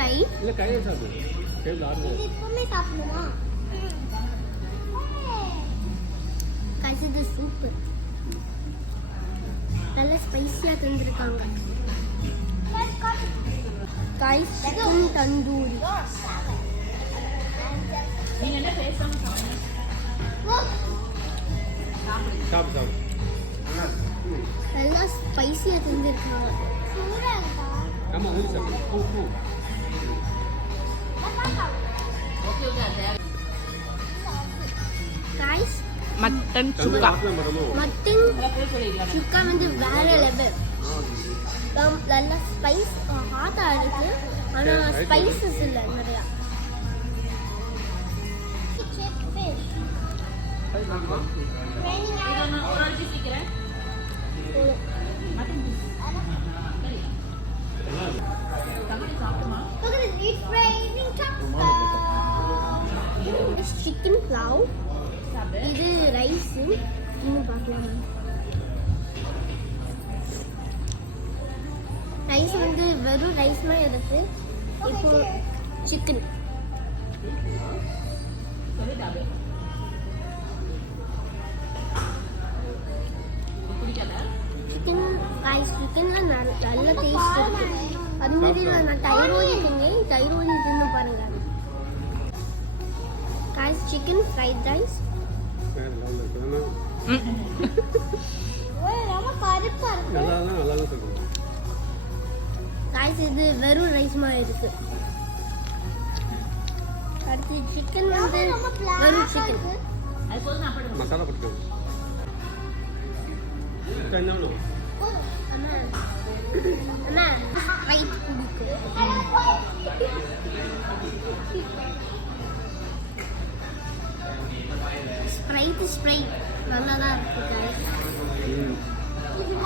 Fry. இல்ல கையில சாப்பிடு. கையில ஆடுங்க. இது இப்பமே சாப்பிடுமா? கைஸ் இது சூப்பர். நல்ல ஸ்பைசியா தந்திருக்காங்க. Guys chicken tandoori. நீங்க என்ன பேசாம சாப்பிடு. நல்லா ஸ்பைசியா தந்திருக்காங்க. ஆமா ஊறி சாப்பிடு. பூ. கைஸ் மட்டன் சுக்கா. மட்டன் சுக்கா வந்து வேற லெவல். நல்லா ஸ்பைஸ் ஹாட்டா இருக்கு. ஆனா ஸ்பைசஸ் இல்ல நிறையா. சிக்கன் பிளாவ். இது ரைஸ். இன்னும் பார்க்கலாம். ரைஸ் வந்து வெறும் ரைஸ் மாதிரி இருக்கு. இப்போ சிக்கன். சிக்கன் ரைஸ் சிக்கன்ல நல்ல டேஸ்ட் இருக்கு. அது மாதிரி நான் தைரோலி தின்னேன். தைரோலி தின்னு பாருங்க. Guys chicken fried rice. Guys இது வெறும் ரைஸ் மாதிரி இருக்கு. அடுத்து சிக்கன் வந்து வெறும் சிக்கன். மசாலா போட்டுக்கோ. என்ன வேணும்? அண்ணா ஸ்ப்ரைட் குடிக்கும். ஸ்ப்ரைட் நல்லா தான் இருக்கு.